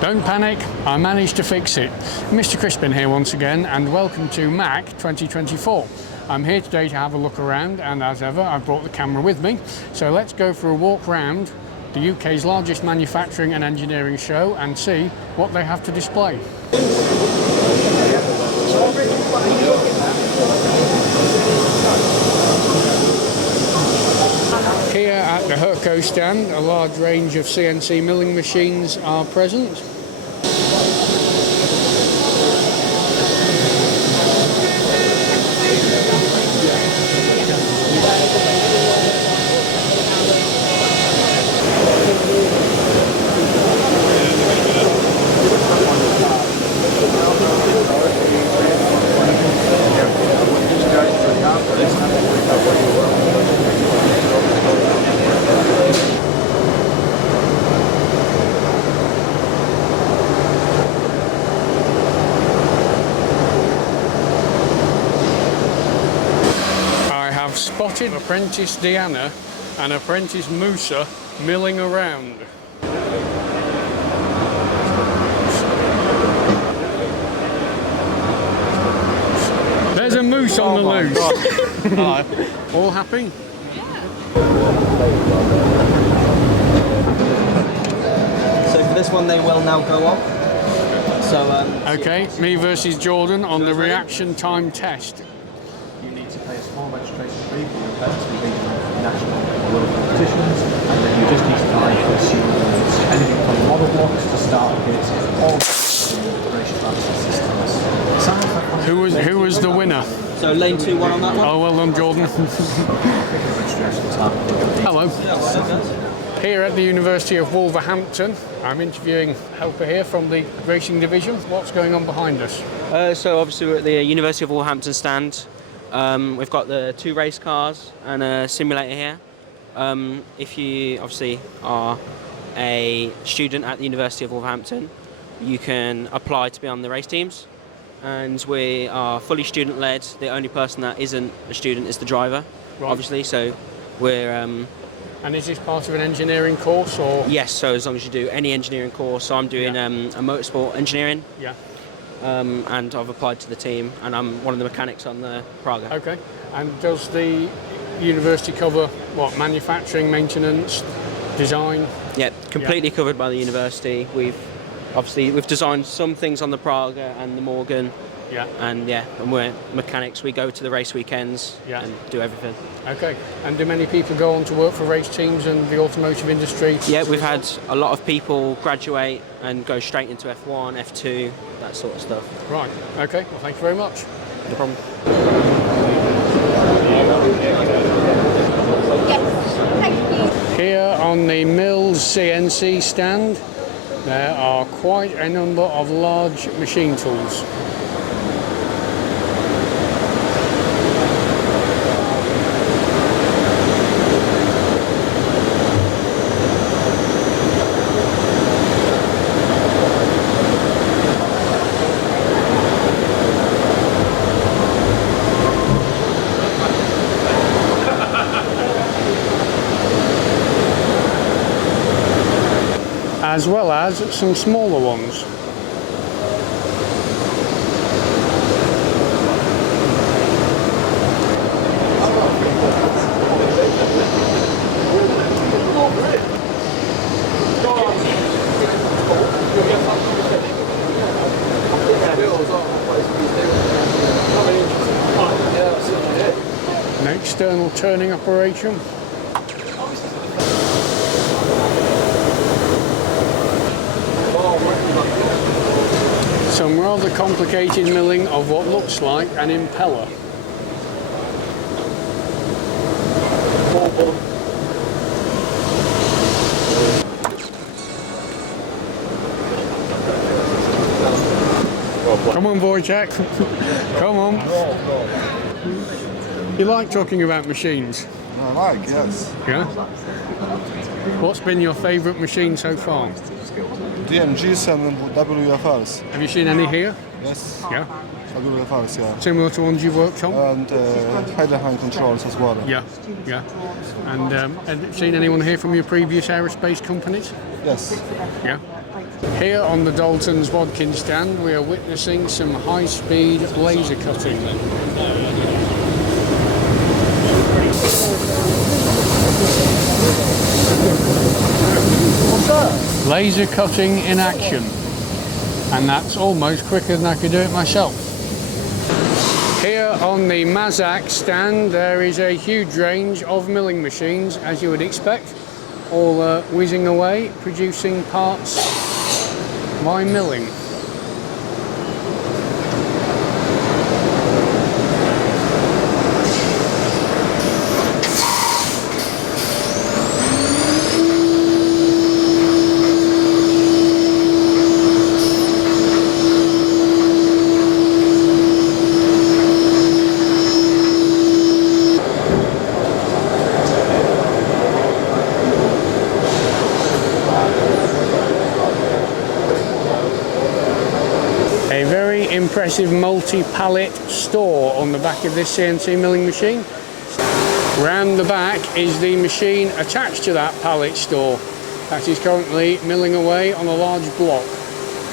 Don't panic, I managed to fix it. MrCrispin here once again, and welcome to MACH 2024. I'm here today to have a look around, and as ever I've brought the camera with me. So let's go for a walk round the UK's largest manufacturing and engineering show and see what they have to display. Here at the Herco stand, a large range of CNC milling machines are present. Spotted apprentice Diana and apprentice Musa milling around. There's a moose on the loose. All happy? So for this one they will now go on. So okay, me versus Jordan on the reaction time test. You need to pay a small registration fee for your best to be national or world competitions, and then you just need to buy consumables, anything from model blocks to starter kits, all race transfer systems. Who was the winner? So lane 2-1 on that one. Oh, well done, Jordan. Hello. Here at the University of Wolverhampton, I'm interviewing Helper here from the racing division. What's going on behind us? So obviously we're at the University of Wolverhampton stand. We've got the 2 race cars and a simulator here. If you obviously are a student at the University of Wolverhampton, you can apply to be on the race teams. And we are fully student-led. The only person that isn't a student is the driver, right. Obviously. So we're... And is this part of an engineering course, or...? Yes, so as long as you do any engineering course. So I'm doing a motorsport engineering. Yeah. And I've applied to the team, and I'm one of the mechanics on the Praga. Okay. And does the university cover, what, manufacturing, maintenance, design? Yeah, completely covered by the university. We've designed some things on the Praga and the Morgan. Yeah. And we're mechanics. We go to the race weekends and do everything. Okay. And do many people go on to work for race teams and the automotive industry? Yeah, we've had a lot of people graduate and go straight into F1, F2, that sort of stuff. Right. Okay. Well, thank you very much. No problem. Here on the Mills CNC stand, there are quite a number of large machine tools. As well as some smaller ones. An external turning operation. Some rather complicated milling of what looks like an impeller. Come on, Wojciech. Come on. You like talking about machines? I like, yes. Yeah? What's been your favourite machine so far? DMGs and WFRs. Have you seen any here? Yes. Yeah? WFRs, yeah. Similar to ones you've worked on? And hide-behind controls as well. Yeah, yeah. And have you seen anyone here from your previous aerospace companies? Yes. Yeah? Here on the Dalton's Bodkin stand, we are witnessing some high-speed laser cutting. Laser cutting in action, and that's almost quicker than I could do it myself. Here on the MACH stand, there is a huge range of milling machines, as you would expect, all whizzing away, producing parts by milling. A very impressive multi-pallet store on the back of this CNC milling machine. Round the back is the machine attached to that pallet store that is currently milling away on a large block.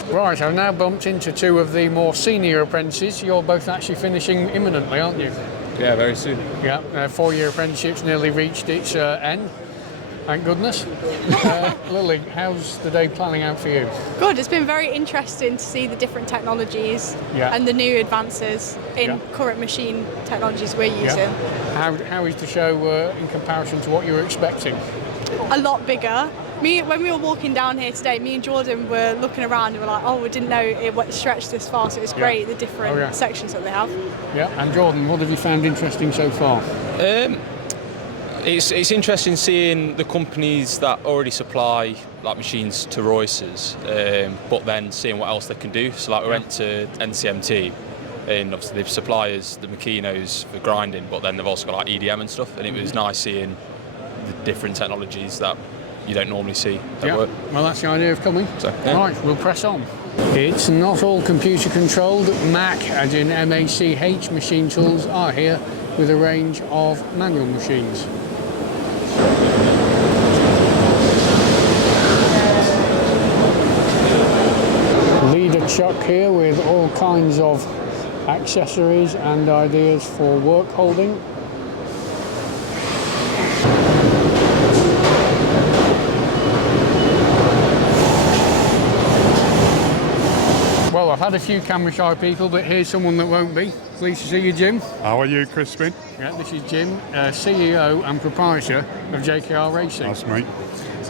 Right, I've now bumped into two of the more senior apprentices. You're both actually finishing imminently, aren't you? Yeah, very soon. Yeah, 4-year apprenticeship's nearly reached its end. Thank goodness. Lily, how's the day planning out for you? Good, it's been very interesting to see the different technologies and the new advances in current machine technologies we're using. How is the show in comparison to what you were expecting? A lot bigger. When we were walking down here today, me and Jordan were looking around and we were like, oh, we didn't know it stretched this far, so it's great, the different sections that they have. Yeah, and Jordan, what have you found interesting so far? It's interesting seeing the companies that already supply like machines to Royce's, but then seeing what else they can do. So like we went to NCMT, and obviously they've suppliers the Machinos for grinding, but then they've also got like EDM and stuff. And it was nice seeing the different technologies that you don't normally see at work. Well, that's the idea of coming. So, Right, we'll press on. It's not all computer controlled. MACH, as in MACH machine tools, are here with a range of manual machines. Leader Chuck here with all kinds of accessories and ideas for work holding. Well, I've had a few camera shy people, but here's someone that won't be. Pleased to see you, Jim. How are you, Crispin? Yeah, this is Jim, CEO and proprietor of JKR Racing. That's me.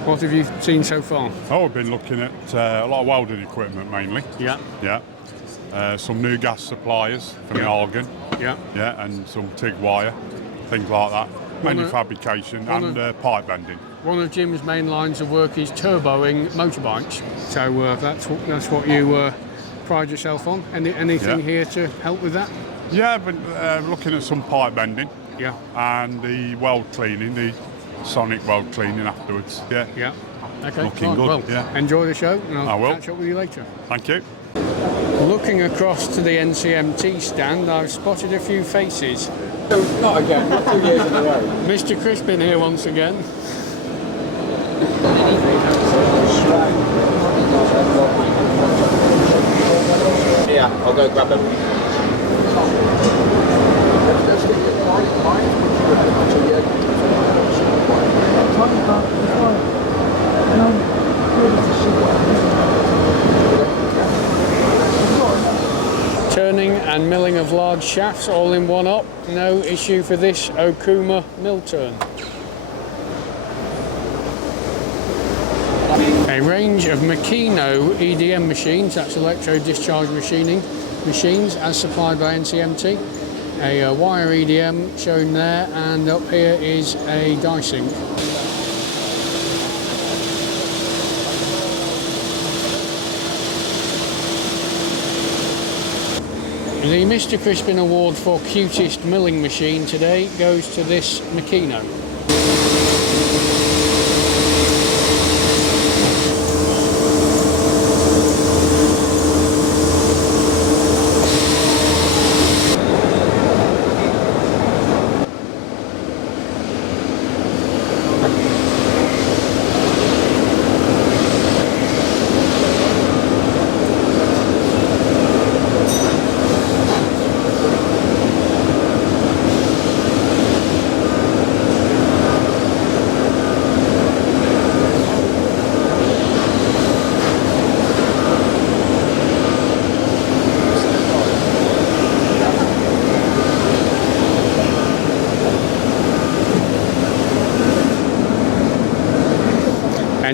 What have you seen so far? Oh, I've been looking at a lot of welding equipment mainly. Yeah. Yeah. Some new gas suppliers from the organ. Yeah. Yeah, and some TIG wire, things like that. Mainly fabrication and pipe bending. One of Jim's main lines of work is turboing motorbikes. So that's what you pride yourself on. Anything here to help with that? Yeah, I've been looking at some pipe bending. Yeah. And the weld cleaning, the sonic weld cleaning afterwards. Yeah. Yeah. Okay. Looking good. Well, yeah. enjoy the show, and I I'll will. catch up with you later. Thank you. Looking across to the NCMT stand, I've spotted a few faces. Not again, not 2 years in a row. MrCrispin here once again. Yeah, I'll go grab them. Turning and milling of large shafts all in one up. No issue for this Okuma mill turn. A range of Makino EDM machines, that's electro-discharge machining machines, as supplied by NCMT. A wire EDM shown there, and up here is a die sink. The MrCrispin Award for cutest milling machine today goes to this Makino.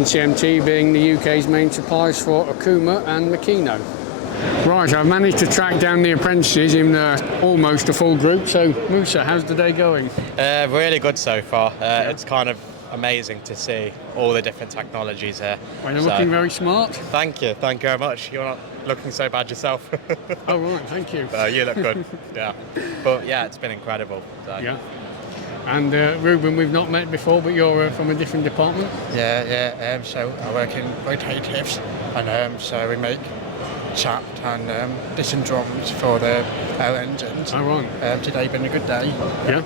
NCMT being the UK's main suppliers for Okuma and Makino. Right, I've managed to track down the apprentices in almost a full group. So, Musa, how's the day going? Really good so far. It's kind of amazing to see all the different technologies here. Well, you're looking very smart. Thank you very much. You're not looking so bad yourself. Oh, right, thank you. You look good, yeah. But yeah, it's been incredible. So. Yeah. And Ruben, we've not met before, but you're from a different department? Yeah. So I work in rotatives, and so we make chapped and distant drums for the air engines. Oh, right. Today been a good day. Yeah.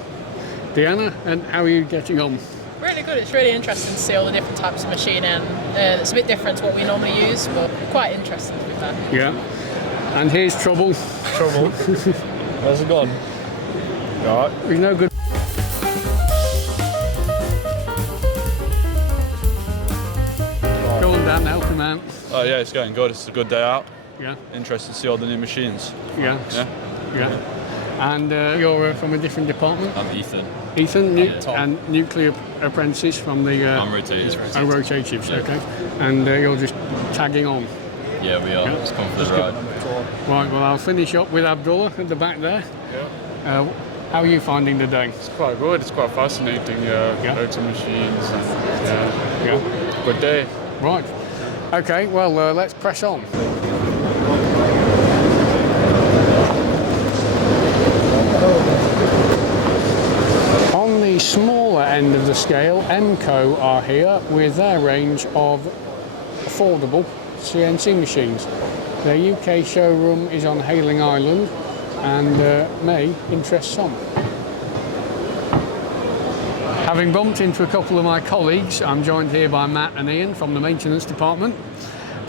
Deanna, and how are you getting on? Really good. It's really interesting to see all the different types of machining. It's a bit different to what we normally use, but quite interesting to be fair. Yeah. And here's Trouble. Trouble. Where's it gone? All right. He's no good. Go on, Dan, help him out. Oh yeah, it's going good. It's a good day out. Yeah. Interested to see all the new machines. Yeah. Yeah. And you're from a different department? I'm Ethan. Ethan, and nuclear apprentices from the... I'm rotatives. Oh, rotatives, okay. And you're just tagging on? Yeah, we are. It's come for the ride. Right, well, I'll finish up with Abdullah at the back there. Yeah. How are you finding the day? It's quite good. It's quite fascinating. Loads of machines. And, good day. Right. Okay, well, let's press on. On the smaller end of the scale, MCO are here with their range of affordable CNC machines. Their UK showroom is on Hayling Island and may interest some. Having bumped into a couple of my colleagues, I'm joined here by Matt and Ian from the maintenance department.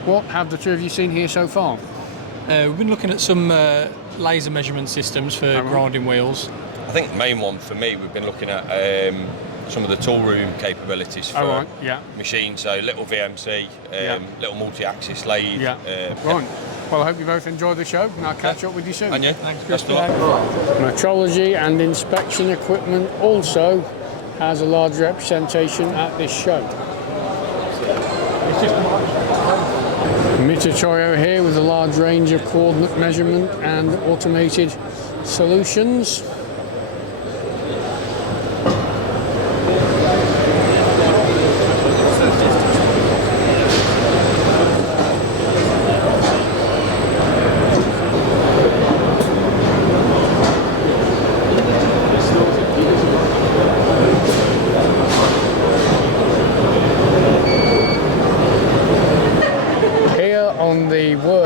What have the two of you seen here so far? We've been looking at some laser measurement systems for grinding wheels. I think the main one for me, we've been looking at some of the tool room capabilities for machines, so little VMC, little multi-axis lathe. Right. Well, I hope you both enjoyed the show, and I'll catch up with you soon. And you. Thanks, Crispin. Metrology and inspection equipment also has a large representation at this show. Mitutoyo here with a large range of coordinate measurement and automated solutions.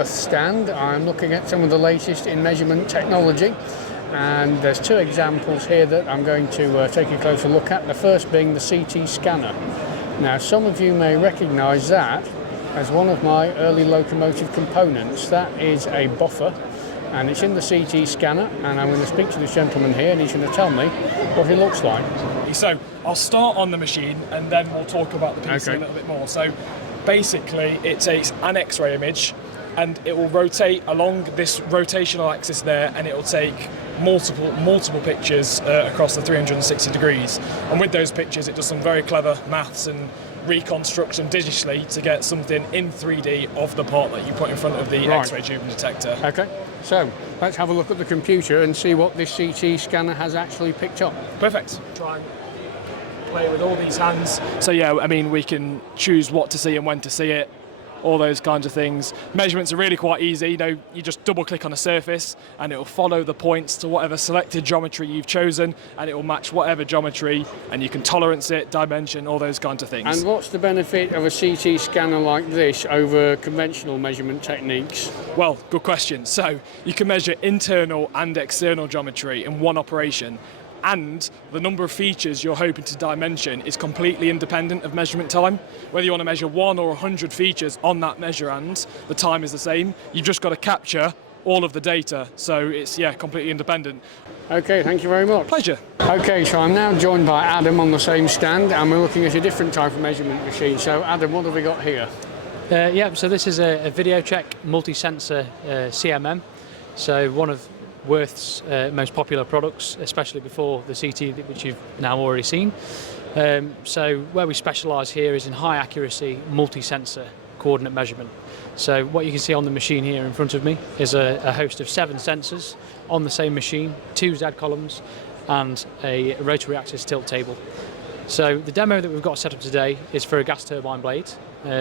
Stand, I'm looking at some of the latest in measurement technology, and there's two examples here that I'm going to take a closer look at. The first being the CT scanner. Now, some of you may recognise that as one of my early locomotive components. That is a buffer, and it's in the CT scanner, and I'm going to speak to this gentleman here, and he's going to tell me what it looks like. So I'll start on the machine, and then we'll talk about the piece a little bit more. So basically, it takes an X-ray image, and it will rotate along this rotational axis there, and it will take multiple pictures across the 360 degrees. And with those pictures, it does some very clever maths and reconstruction digitally to get something in 3D of the part that you put in front of the X-ray tube and detector. Okay, so let's have a look at the computer and see what this CT scanner has actually picked up. Perfect. Try and play with all these hands. So yeah, I mean, we can choose what to see and when to see it. All those kinds of things. Measurements are really quite easy. You know, you just double click on a surface and it will follow the points to whatever selected geometry you've chosen, and it will match whatever geometry, and you can tolerance it, dimension, all those kinds of things. And what's the benefit of a CT scanner like this over conventional measurement techniques? Well, good question. So you can measure internal and external geometry in one operation, and the number of features you're hoping to dimension is completely independent of measurement time. Whether you want to measure 1 or 100 features on that measure and the time is the same. You've just got to capture all of the data, so it's completely independent. Okay, thank you very much. Pleasure. Okay, so I'm now joined by Adam on the same stand, and we're looking at a different type of measurement machine. So Adam, what have we got here? So this is a video check multi-sensor CMM. So one of Worth's most popular products, especially before the CT, which you've now already seen. So where we specialise here is in high accuracy multi-sensor coordinate measurement. So what you can see on the machine here in front of me is a host of 7 sensors on the same machine, 2 Z columns and a rotary axis tilt table. So the demo that we've got set up today is for a gas turbine blade.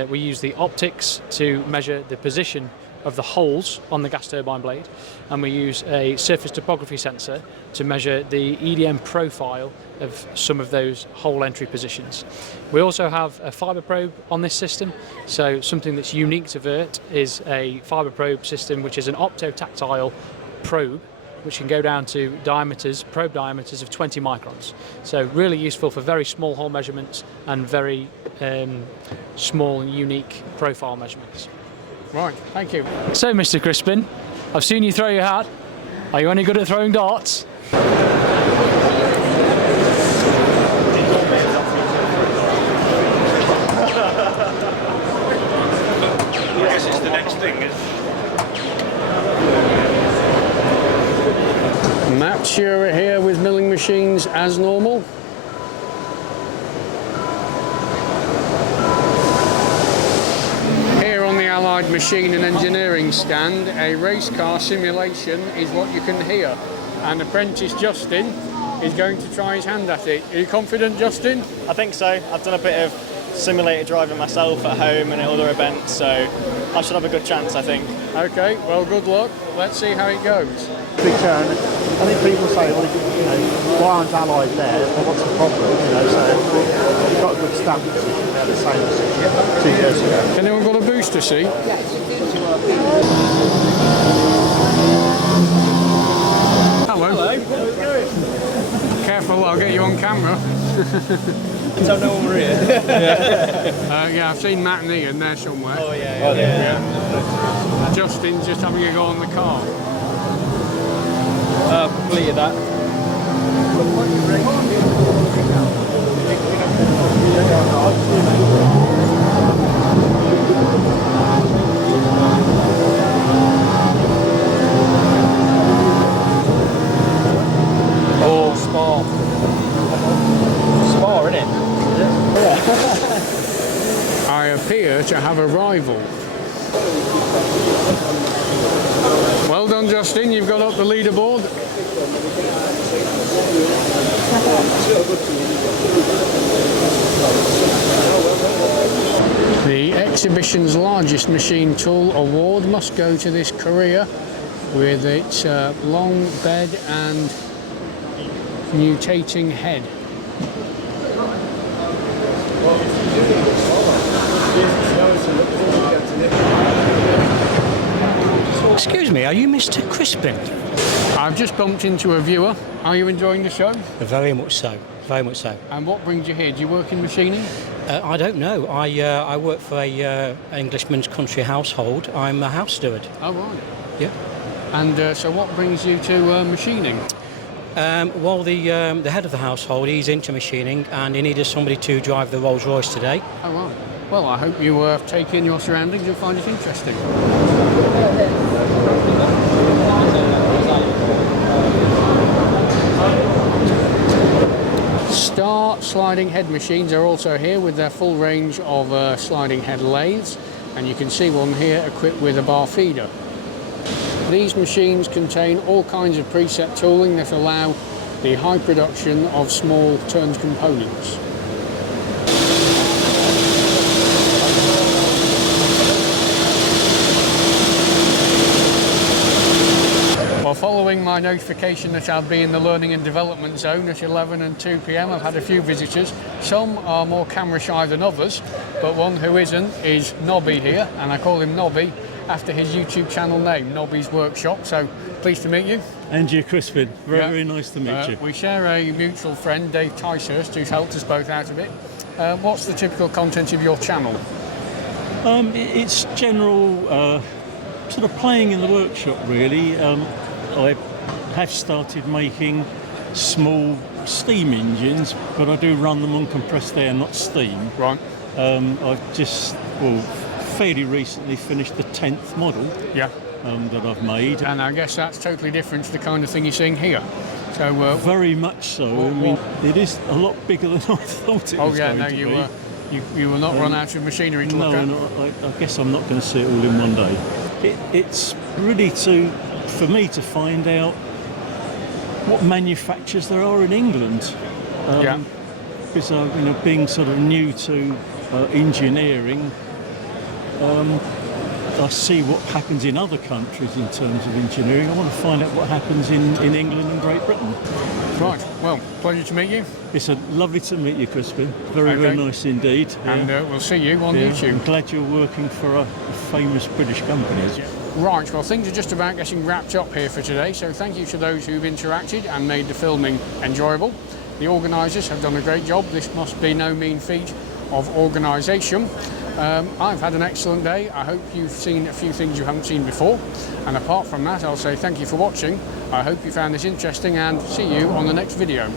We use the optics to measure the position of the holes on the gas turbine blade, and we use a surface topography sensor to measure the EDM profile of some of those hole entry positions. We also have a fibre probe on this system, so something that's unique to Vert is a fibre probe system which is an optotactile probe which can go down to probe diameters of 20 microns. So really useful for very small hole measurements and very small and unique profile measurements. Right, thank you. So, Mr. Crispin, I've seen you throw your hat. Are you any good at throwing darts? Yes, it's the next thing. MACH, you're here with milling machines as normal. Machine and engineering stand, a race car simulation is what you can hear, and apprentice Justin is going to try his hand at it. Are you confident, Justin? I think so. I've done a bit of simulator driving myself at home and at other events, so I should have a good chance, I think. Okay, well, good luck. Let's see how it goes. Big turn. I think people say, well, why aren't allied there? Well, what's the problem? So you've got a good start position. They're the same as 2 years ago. Anyone got a booster seat? Hello. Hello. Careful, I'll get you on camera. Don't know when we're here. Yeah, I've seen Matt and Ian there somewhere. Oh, yeah. Justin's just having a go on the car. Completed that. Oh, spar. Spar, innit? I appear to have a rival. Well done, Justin, you've got up the leaderboard. The exhibition's largest machine tool award must go to this Korea with its long bed and mutating head. Excuse me, are you Mr. Crispin? I've just bumped into a viewer. Are you enjoying the show? Very much so, very much so. And what brings you here? Do you work in machining? I don't know. I work for a Englishman's country household. I'm a house steward. Oh, right. Yeah. And so what brings you to machining? Well, the head of the household, he's into machining and he needed somebody to drive the Rolls Royce today. Oh, right. Well, I hope you take in your surroundings and find it interesting. Star sliding head machines are also here with their full range of sliding head lathes, and you can see one here equipped with a bar feeder. These machines contain all kinds of preset tooling that allow the high production of small turned components. Well, following my notification that I'll be in the learning and development zone at 11 and 2 p.m, I've had a few visitors. Some are more camera shy than others, but one who isn't is Nobby here, and I call him Nobby after his YouTube channel name, Nobby's Workshop. So pleased to meet you. Andrew Crispin, very nice to meet you. We share a mutual friend, Dave Ticehurst, who's helped us both out a bit. What's the typical content of your channel? It's general sort of playing in the workshop, really. I have started making small steam engines, but I do run them on compressed air, not steam. Right. I've just, fairly recently finished the 10th model. Yeah. That I've made. And I guess that's totally different to the kind of thing you're seeing here. So very much so. I mean, it is a lot bigger than I thought it was going to be. You will not run out of machinery to look at. No, I guess I'm not going to see it all in one day. It's really for me to find out what manufacturers there are in England. Because being sort of new to engineering, I see what happens in other countries in terms of engineering. I want to find out what happens in England and Great Britain. Right, well, pleasure to meet you. It's lovely to meet you, Crispin. Very nice indeed. And we'll see you on YouTube. I'm glad you're working for a famous British company. Right, well, things are just about getting wrapped up here for today, so thank you to those who've interacted and made the filming enjoyable. The organisers have done a great job. This must be no mean feat of organisation. I've had an excellent day. I hope you've seen a few things you haven't seen before. And apart from that, I'll say thank you for watching. I hope you found this interesting and see you on the next video.